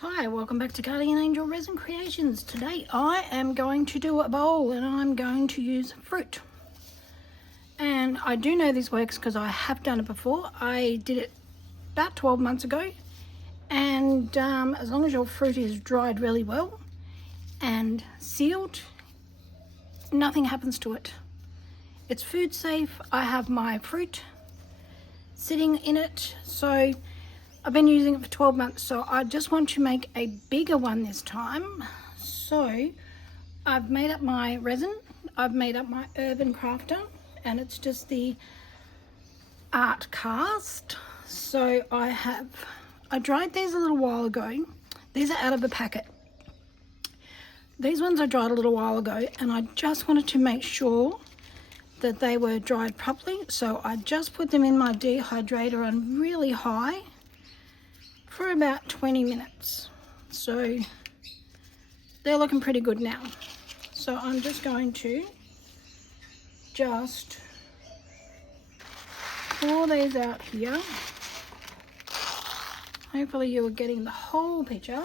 Hi, welcome back to Guardian Angel Resin Creations. Today I am going to do a bowl and I'm going to use fruit. And I do know this works because I have done it before. I did it about 12 months ago. And as long as your fruit is dried really well and sealed, nothing happens to it. It's food safe. I have my fruit sitting in it, so I've been using it for 12 months, so I just want to make a bigger one this time. So I've made up my resin, I've made up my Urban Crafter, and it's just the art cast. So I dried these a little while ago. These are out of the packet. These ones I dried a little while ago, and I just wanted to make sure that they were dried properly. So I just put them in my dehydrator on really high for about 20 minutes. So they're looking pretty good now. So I'm just going to pour these out here. Hopefully you are getting the whole picture.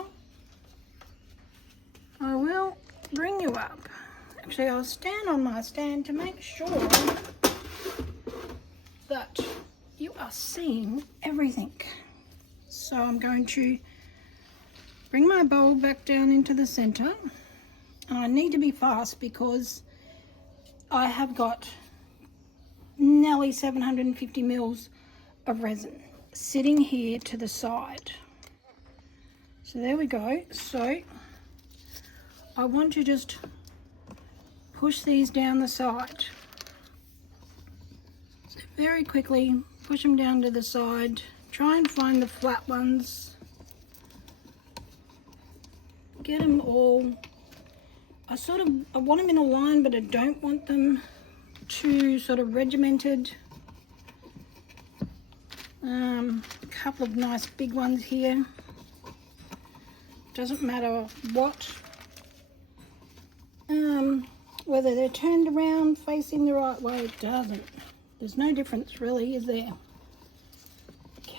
I will bring you up. Actually, I'll stand on my stand to make sure that you are seeing everything. So I'm going to bring my bowl back down into the center, and I need to be fast because I have got nearly 750 mils of resin sitting here to the side. So there we go. So I want to just push these down the side. So very quickly push them down to the side. Try and find the flat ones. Get them all. I want them in a line, but I don't want them too sort of regimented. A couple of nice big ones here. Doesn't matter what. Whether they're turned around facing the right way, it doesn't. There's no difference really, is there?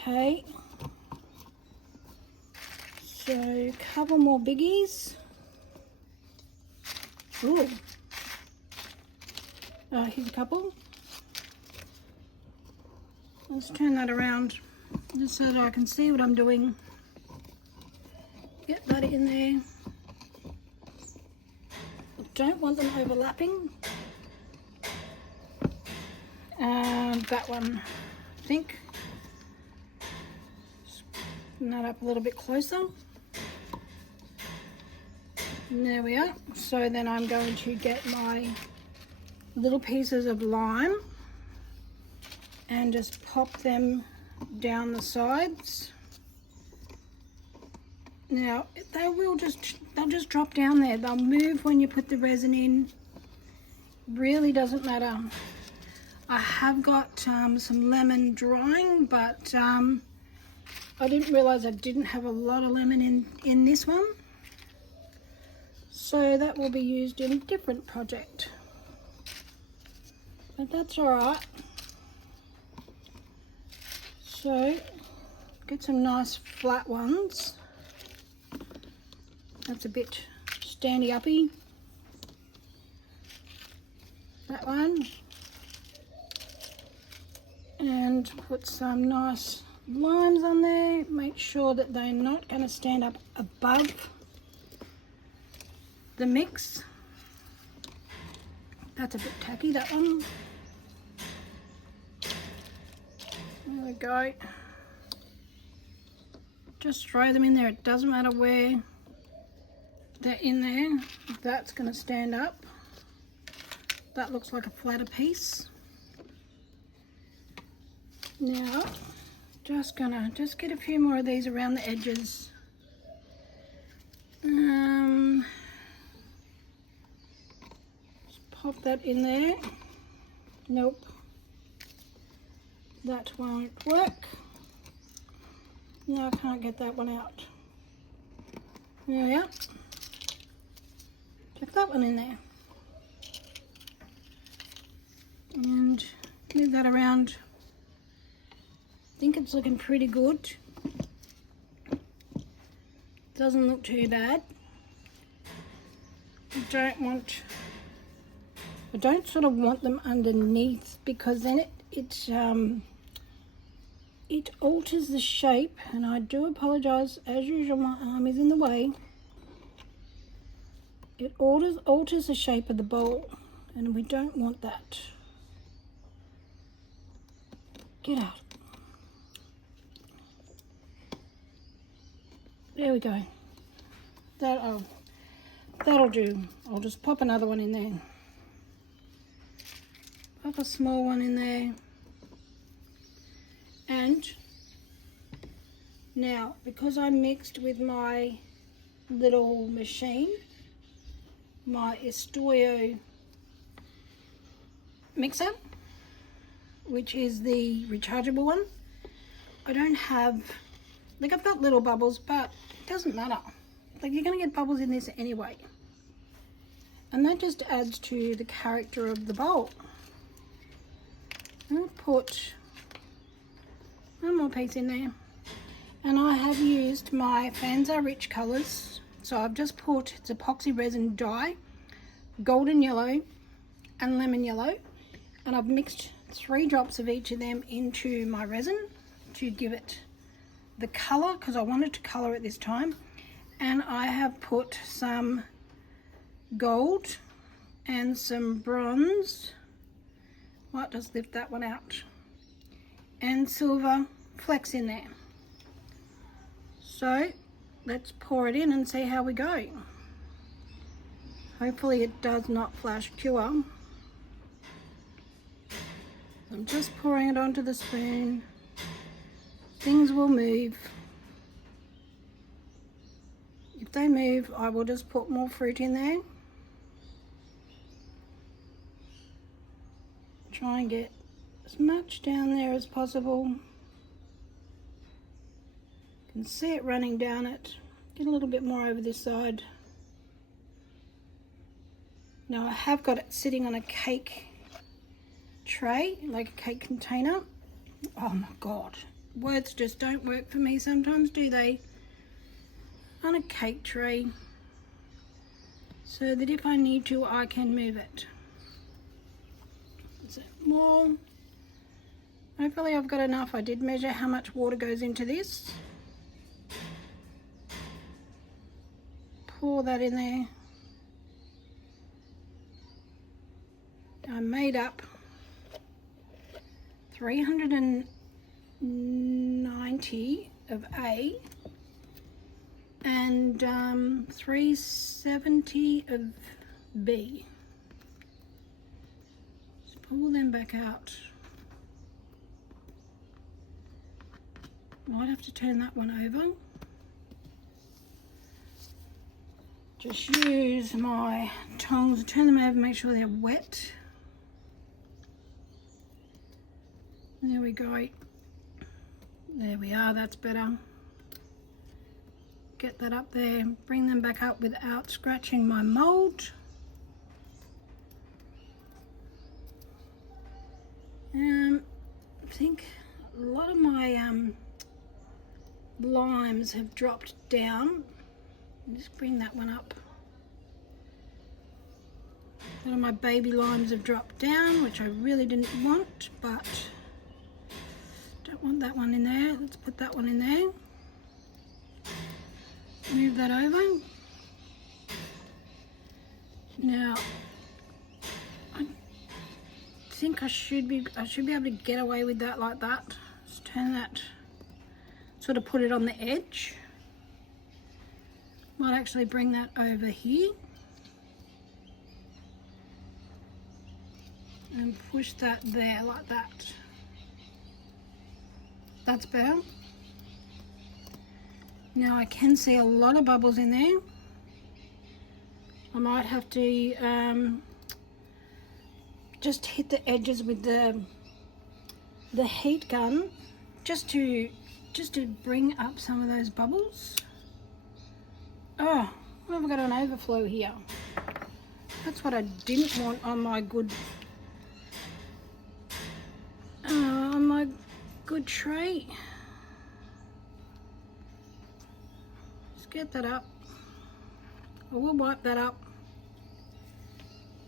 Okay, so a couple more biggies. Ooh. Here's a couple. Let's turn that around just so that I can see what I'm doing. Get that in there. I don't want them overlapping. That one, I think. That up a little bit closer. And there we are. So then I'm going to get my little pieces of lime and just pop them down the sides. Now they'll just drop down there. They'll move when you put the resin in. Really doesn't matter. I have got some lemon drying, but I didn't realize I didn't have a lot of lemon in this one. So that will be used in a different project. But that's alright. So get some nice flat ones. That's a bit standy-uppy. That one. And put some nice limes on there. Make sure that they're not going to stand up above the mix. That's a bit tacky, that one. There we go. Just throw them in there. It doesn't matter where they're in there. That's going to stand up. That looks like a flatter piece. Now just get a few more of these around the edges. Just pop that in there. Nope, that won't work. No, I can't get that one out. There we are. Check that one in there. And move that around. I think it's looking pretty good. Doesn't look too bad. I don't sort of want them underneath, because then it alters the shape, and I do apologize, as usual my arm is in the way. It alters the shape of the bowl, and we don't want that. Get out. There we go. That'll do. I'll just pop another one in there. Pop a small one in there. And now, because I mixed with my little machine, my Estoyo mixer, which is the rechargeable one, I don't have, like, I've got little bubbles, but it doesn't matter. Like, you're going to get bubbles in this anyway. And that just adds to the character of the bowl. I'll put one more piece in there. And I have used my Fanza Rich colours. So I've just put, it's epoxy resin dye, golden yellow and lemon yellow. And I've mixed 3 drops of each of them into my resin to give it the colour, because I wanted to colour it this time. And I have put some gold and some bronze, might just lift that one out, and silver flecks in there. So let's pour it in and see how we go. Hopefully it does not flash pure. I'm just pouring it onto the spoon. Things will move. If they move, I will just put more fruit in there. Try and get as much down there as possible. You can see it running down it. Get a little bit more over this side. Now I have got it sitting on a cake tray, like a cake container. Oh my God, words just don't work for me sometimes, do they? On a cake tray, so that if I need to, I can move it. Is it more? Hopefully I've got enough. I did measure how much water goes into this. Pour that in there. I made up 390 of A and 370 of B. Just pull them back out. Might have to turn that one over. Just use my tongs to turn them over, make sure they're wet. There we go. There we are, that's better. Get that up there, bring them back up without scratching my mold. I think a lot of my limes have dropped down. Just bring that one up. A lot of my baby limes have dropped down, which I really didn't want, but don't want that one in there. Let's put that one in there. Move that over. Now, I think I should be able to get away with that like that. Just turn that, sort of put it on the edge. Might actually bring that over here and push that there like that. That's better. Now I can see a lot of bubbles in there. I might have to just hit the edges with the heat gun just to bring up some of those bubbles. Oh, well, we've got an overflow here. That's what I didn't want on my good tray. Just get that up. I will wipe that up.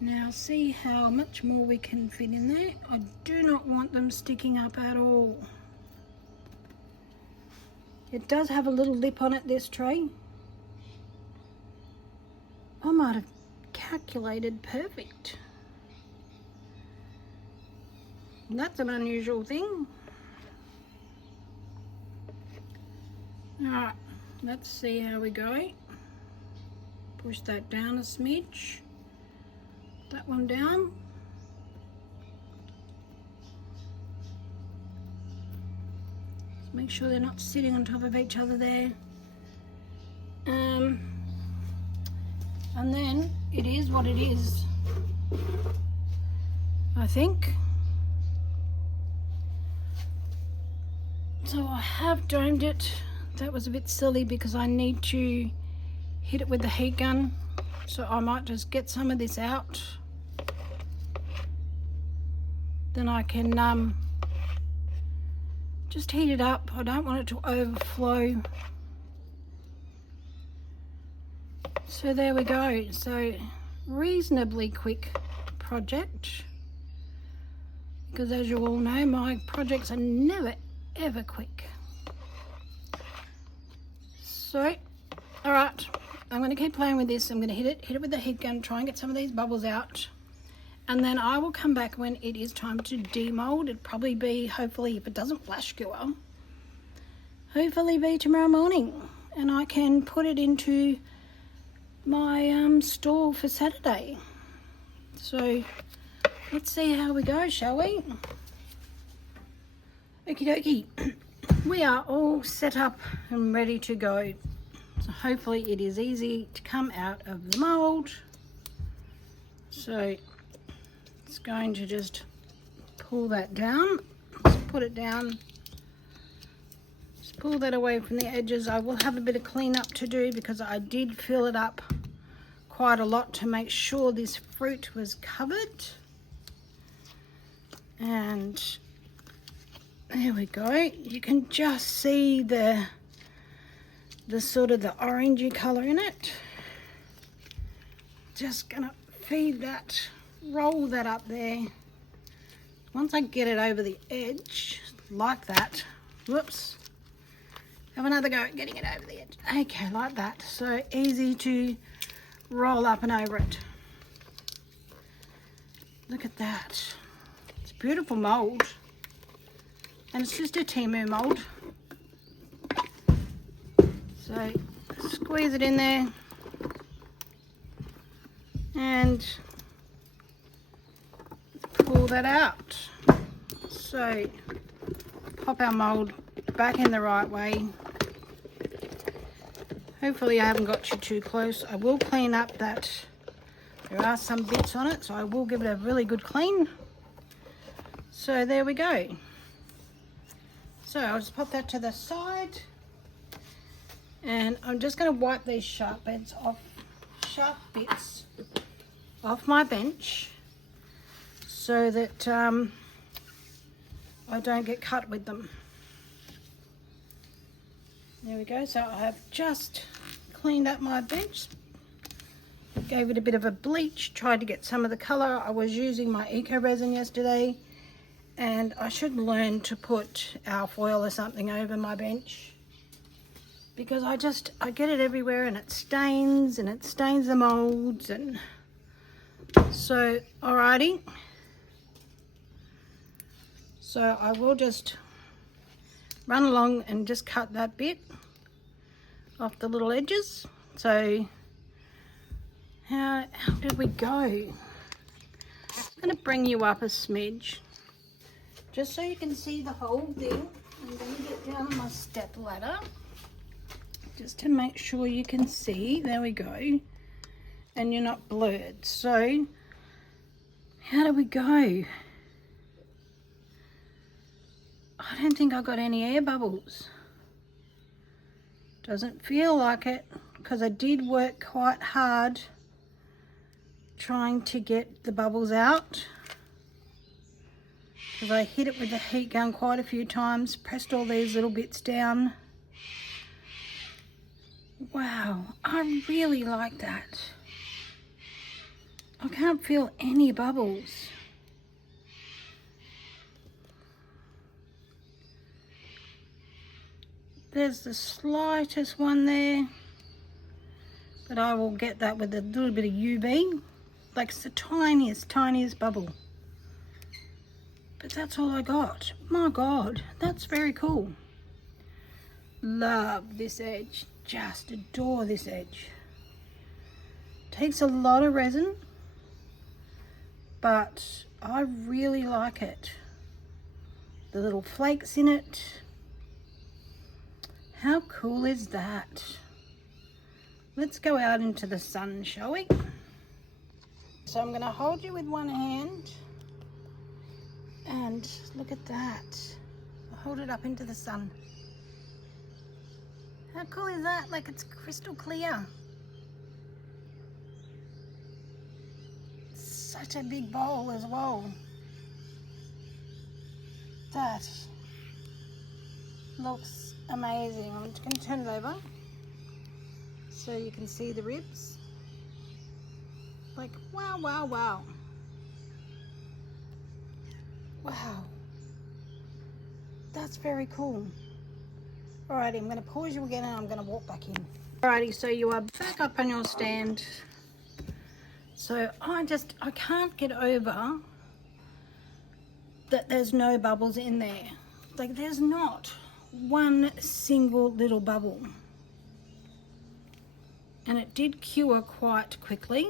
Now see how much more we can fit in there. I do not want them sticking up at all. It does have a little lip on it, this tray. I might have calculated perfect. That's an unusual thing. Alright, let's see how we go. Push that down a smidge. That one down. Just make sure they're not sitting on top of each other there. And then it is what it is, I think. So I have domed it. That was a bit silly because I need to hit it with the heat gun. So I might just get some of this out. Then I can just heat it up. I don't want it to overflow. So there we go. So reasonably quick project. Because as you all know, my projects are never ever quick. So, alright. I'm going to keep playing with this. I'm going to hit it with the heat gun, try and get some of these bubbles out. And then I will come back when it is time to demold. It'll probably be, hopefully, if it doesn't flash cure, hopefully be tomorrow morning. And I can put it into my stall for Saturday. So, let's see how we go, shall we? Okie dokie. We are all set up and ready to go. So hopefully it is easy to come out of the mold. So it's going to just pull that down. Just put it down. Just pull that away from the edges. I will have a bit of cleanup to do because I did fill it up quite a lot to make sure this fruit was covered. And there we go. You can just see the sort of the orangey color in it. Just gonna feed that, roll that up there. Once I get it over the edge like that, whoops, have another go at getting it over the edge. Okay, like that. So easy to roll up and over it. Look at that. It's a beautiful mold. And it's just a Temu mold. So squeeze it in there and pull that out. So pop our mold back in the right way. Hopefully I haven't got you too close. I will clean up that. There are some bits on it, so I will give it a really good clean. So there we go. So I'll just pop that to the side. And I'm just going to wipe these sharp bits off my bench so that I don't get cut with them. There we go. So I have just cleaned up my bench, gave it a bit of a bleach, tried to get some of the colour. I was using my eco resin yesterday, and I should learn to put alfoil or something over my bench, because I get it everywhere and it stains the molds. And so alrighty, so I will just run along and just cut that bit off the little edges. So how did we go? I'm going to bring you up a smidge just so you can see the whole thing. I'm going to get down on my step ladder just to make sure you can see. There we go. And you're not blurred. So how do we go? I don't think I got any air bubbles. Doesn't feel like it, because I did work quite hard trying to get the bubbles out, because I hit it with the heat gun quite a few times, pressed all these little bits down. Wow, I really like that. I can't feel any bubbles. There's the slightest one there, but I will get that with a little bit of UV. Like it's the tiniest bubble. But that's all I got. My God, that's very cool. Love this edge. Just adore this edge. Takes a lot of resin, but I really like it. The little flakes in it. How cool is that? Let's go out into the sun, shall we? So I'm going to hold you with one hand, and look at that. I'll hold it up into the sun. How cool is that? Like it's crystal clear. Such a big bowl as well. That looks amazing. I'm just going to turn it over so you can see the ribs. Like, wow, wow, wow. Wow. That's very cool. Alrighty, I'm going to pause you again and I'm going to walk back in. Alrighty, so you are back up on your stand. So I can't get over that there's no bubbles in there. Like there's not one single little bubble. And it did cure quite quickly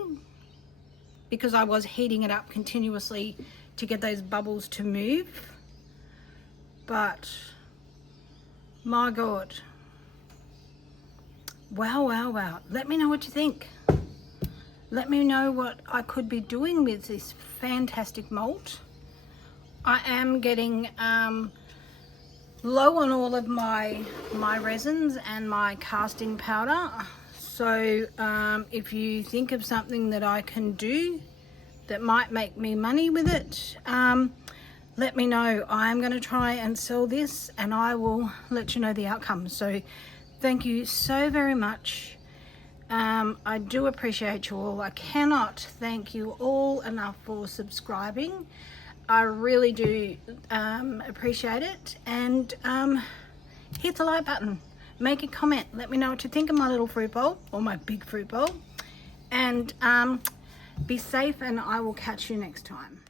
because I was heating it up continuously to get those bubbles to move. But my God. Wow, wow, wow. Let me know what you think. Let me know what I could be doing with this fantastic malt. I am getting low on all of my resins and my casting powder. So if you think of something that I can do that might make me money with it, let me know. I'm going to try and sell this and I will let you know the outcome. So thank you so very much. I do appreciate you all. I cannot thank you all enough for subscribing. I really do appreciate it. And hit the like button. Make a comment. Let me know what you think of my little fruit bowl or my big fruit bowl. And be safe and I will catch you next time.